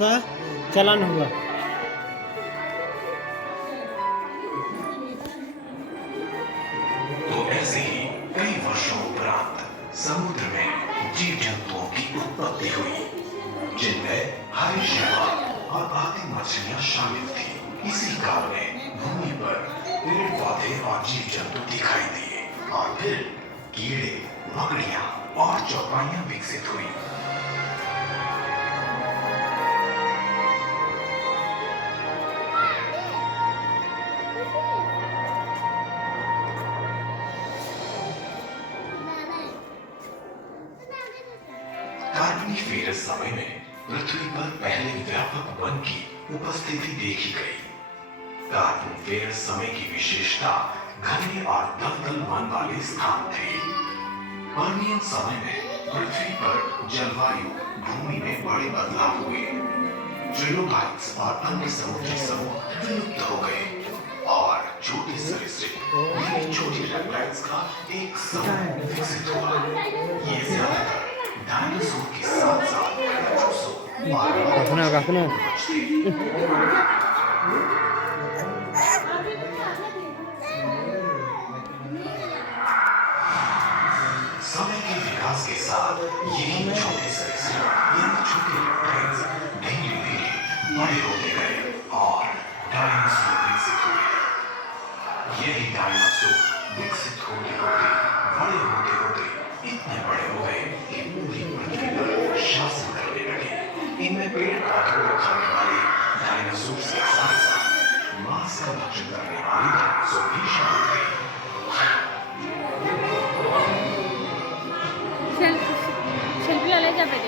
का चलन हुआ। तो ऐसे ही कई वर्षों उपरांत समुद्र में जीव जंतुओं की उत्पत्ति हुई, जिनमें हरी शैवाल और आदि मछलियां शामिल थी। इसी काल में भूमि पर पेड़ पौधे और जीव जंतु दिखाई दिए और फिर कीड़े, मकड़ियां और चौपाइयां विकसित हुई। कार्बोनिफेरस समय में पृथ्वी पर पहले व्यापक वन की उपस्थिति देखी गई। कार्बोनिफेरस समय की विशेषता घने और दलदल वन वाले स्थान थे। पर्मियन समय में पृथ्वी पर जलवायु भूमि में बड़े बदलाव हुए। ट्रिलोबाइट्स और अन्य समुद्री समूह विलुप्त हो गए और छोटे सरीसृप यानी छोटे रेप्टाइल्स का एक समूह विकसित हुआ। ये ज्यादातर डायनासोर के साथ साथ प्लेटोसोर और समय के विकास के साथ यही छोटे सरीसृप यानी छोटे रेप्टाइल्स धीरे धीरे बड़े होते गए और डायनासोर विकसित हुए। यही डायनासोर विकसित होते होते बड़े होते इतने बड़े हो गए कि पूरी पृथ्वी पर शासन करने लगे। इनमें पेड़ पौधों को खाने वाले डायनासोर के साथ साथ मांस का भक्षण करने वाले डायनासोर भी शामिल थे। सेल्फी वाले क्या पे